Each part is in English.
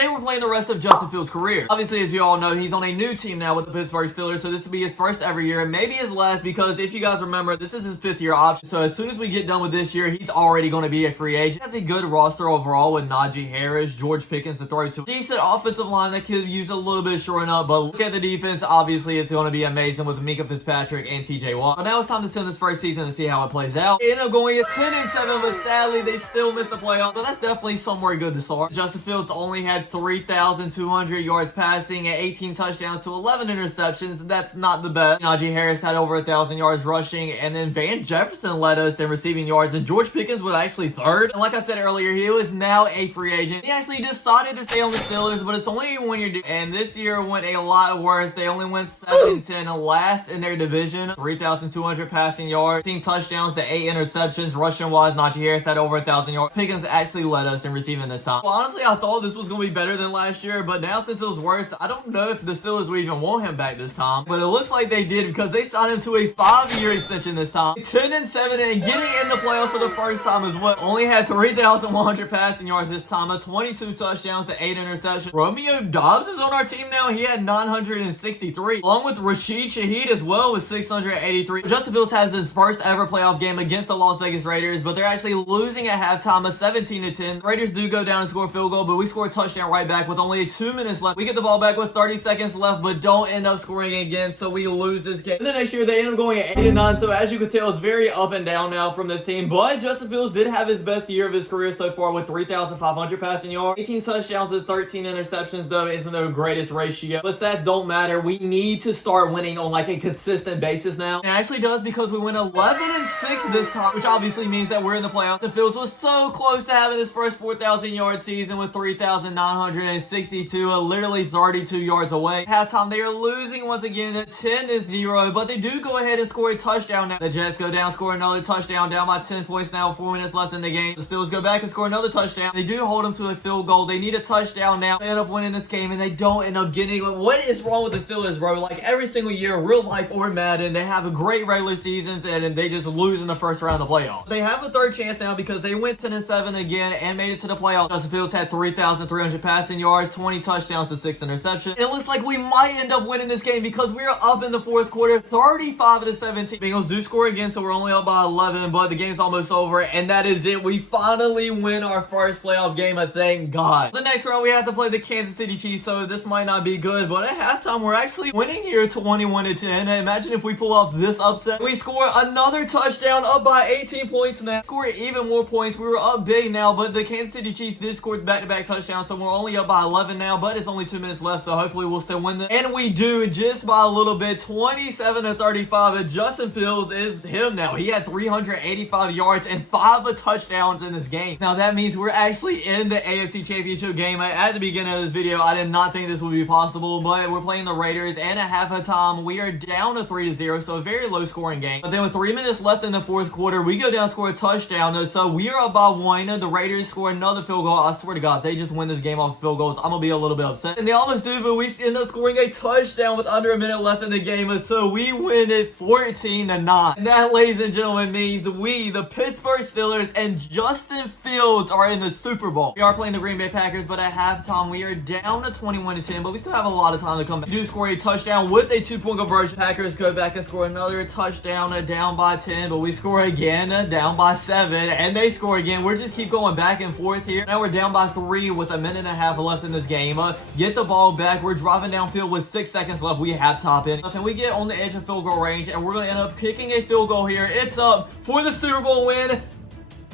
today we're playing the rest of Justin Fields' career. Obviously, as you all know, he's on a new team now with the Pittsburgh Steelers, so this will be his first ever year, and maybe his last, because if you guys remember, this is his 5th-year option. So as soon as we get done with this year, he's already going to be a free agent. He has a good roster overall with Najee Harris, George Pickens to throw to. Decent offensive line that could use a little bit of shoring up, but look at the defense. Obviously, it's going to be amazing with Minkah Fitzpatrick and TJ Watt. But now it's time to send this first season to see how it plays out. They end up going at 10-7, but sadly, they still missed the playoffs. So that's definitely somewhere good to start. Justin Fields only had 3,200 yards passing and 18 touchdowns to 11 interceptions. That's not the best. Najee Harris had over 1,000 yards rushing, and then Van Jefferson led us in receiving yards, and George Pickens was actually third. And like I said earlier, he was now a free agent. He actually decided to stay on the Steelers, but it's only 1 year. And this year went a lot worse. They only went 7-10, last in their division. 3,200 passing yards, 15 touchdowns to 8 interceptions. Rushing wise, Najee Harris had over 1,000 yards. Pickens actually led us in receiving this time. Well, honestly, I thought this was going to be better than last year, but now since it was worse, I don't know if the Steelers would even want him back this time. But it looks like they did, because they signed him to a 5-year extension this time. 10-7 and getting in the playoffs for the first time as well. Only had 3,100 passing yards this time, 22 touchdowns to 8 interceptions. Romeo Doubs is on our team now. He had 963, along with Rashid Shaheed as well with 683. Justin Fields has his first ever playoff game against the Las Vegas Raiders, but they're actually losing at halftime of 17-10. The Raiders do go down and score a field goal, but we score a touchdown right back with only 2 minutes left. We get the ball back with 30 seconds left, but don't end up scoring again, so we lose this game. And the next year, they end up going at 8-9, so as you can tell, it's very up and down now from this team, but Justin Fields did have his best year of his career so far with 3,500 passing yards, 18 touchdowns and 13 interceptions, though isn't the greatest ratio. But stats don't matter. We need to start winning on like a consistent basis now. And it actually does, because we went 11-6 this time, which obviously means that we're in the playoffs. And Fields was so close to having his first 4,000 yard season with 3,962, literally 32 yards away. Halftime, they are losing once again at 10-0, but they do go ahead and score a touchdown now. The Jets go down, score another touchdown, down by 10 points now, 4 minutes left in the game. The Steelers go back and score another touchdown. They do hold them to a field goal. They need a touchdown now. They end up winning this game, and they don't end up getting it. What is wrong with the Steelers, bro? Like every single year, real life or Madden, they have a great regular seasons, and they just lose in the first round of the playoffs. They have a third chance now, because they went 10-7 again and made it to the playoffs. Justin Fields had 3,300 passing yards, 20 touchdowns to 6 interceptions. It looks like we might end up winning this game, because we are up in the fourth quarter, 35-17. Bengals do score again, so we're only up by 11, but the game's almost over, and that is it. We finally win our first playoff game, thank God. The next round, we have to play the Kansas City Chiefs, so this might not be good, but at halftime, we're actually winning here 21-10. Imagine if we pull off this upset. We score another touchdown, up by 18 points now. Score even more points. We were up big now, but the Kansas City Chiefs did score back-to-back touchdowns, so we're only up by 11 now, but it's only 2 minutes left, so hopefully we'll still win this. And we do, just by a little bit, 27-35, and Justin Fields is him now. He had 385 yards and 5 touchdowns in this game. Now that means we're actually in the AFC Championship game. At the beginning of this video, I did not think this would be possible, but we're playing the Raiders, and at halftime, we are down to 3-0, so a very low scoring game. But then with 3 minutes left in the fourth quarter, we go down and score a touchdown, so we are up by 1. The Raiders score another field goal. I swear to God, if they just win this game off field goals, I'm gonna be a little bit upset. And they almost do, but we end up scoring a touchdown with under a minute left in the game, so we win it 14-9. And that, ladies and gentlemen, means we, the Pittsburgh Steelers, and Justin Fields are in the Super Bowl. We are playing the Green Bay Packers, but at halftime, we are down to 21-10, but we still have a lot of time to come back. We do score a touchdown with a 2-point conversion. Packers go back and score another touchdown, down by 10, but we score again, down by 7, and they score again. We're just keep going back and forth here. Now we're down by 3 with a minute and a half left in this game. Get the ball back. We're driving downfield with 6 seconds left. We have top end. And we get on the edge of field goal range, and we're going to end up kicking a field goal here. It's up for the Super Bowl win.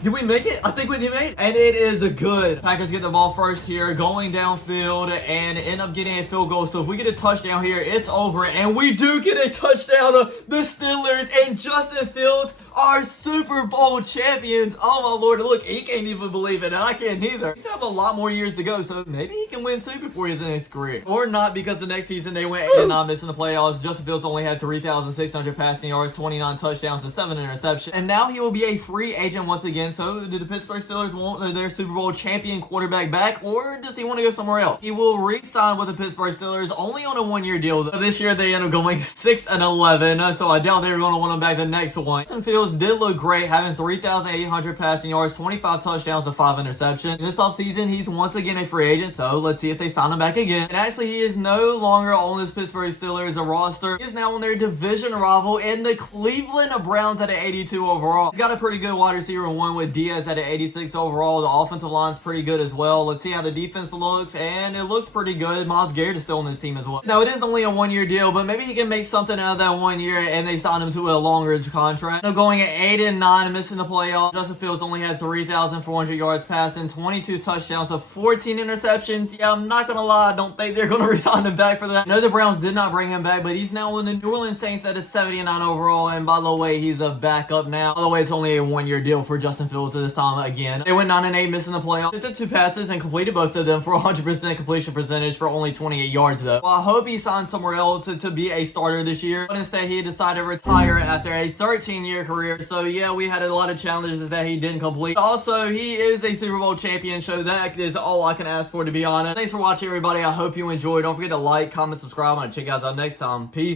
Did we make it? I think we did make it. And it is a good. Packers get the ball first here, going downfield, and end up getting a field goal. So if we get a touchdown here, it's over. And we do get a touchdown. The Steelers and Justin Fields are Super Bowl champions. Oh my Lord, look, he can't even believe it, and I can't either. We still have a lot more years to go, so maybe he can win too before he's in his career. Or not, because the next season they went 8-9, missing the playoffs. Justin Fields only had 3,600 passing yards, 29 touchdowns, and 7 interceptions. And now he will be a free agent once again. So do the Pittsburgh Steelers want their Super Bowl champion quarterback back, or does he want to go somewhere else? He will re-sign with the Pittsburgh Steelers only on a 1-year deal. This year they end up going 6-11, so I doubt they're going to want him back the next one. Justin Fields Fields did look great, having 3,800 passing yards, 25 touchdowns to 5 interceptions. This offseason, he's once again a free agent, so let's see if they sign him back again. And actually, he is no longer on this Pittsburgh Steelers roster. He is now on their division rival in the Cleveland Browns at an 82 overall. He's got a pretty good wide receiver one with Diaz at an 86 overall. The offensive line's pretty good as well. Let's see how the defense looks, and it looks pretty good. Myles Garrett is still on this team as well. Now, it is only a one-year deal, but maybe he can make something out of that 1 year, and they sign him to a longer contract. Now, going at 8-9, missing the playoffs. Justin Fields only had 3,400 yards passing, 22 touchdowns to 14 interceptions. Yeah, I'm not gonna lie, I don't think they're gonna resign him back for that. No, the Browns did not bring him back, but he's now in the New Orleans Saints at a 79 overall, and by the way, he's a backup now. By the way, it's only a one-year deal for Justin Fields this time again. They went 9-8, missing the playoffs. Did the 2 passes and completed both of them for 100% completion percentage for only 28 yards though. Well, I hope he signs somewhere else to be a starter this year, but instead he decided to retire after a 13-year career. So yeah, we had a lot of challenges that he didn't complete. Also, he is a Super Bowl champion, so that is all I can ask for, to be honest. Thanks for watching, everybody. I hope you enjoyed. Don't forget to like, comment, subscribe. I'm gonna check you guys out next time. Peace.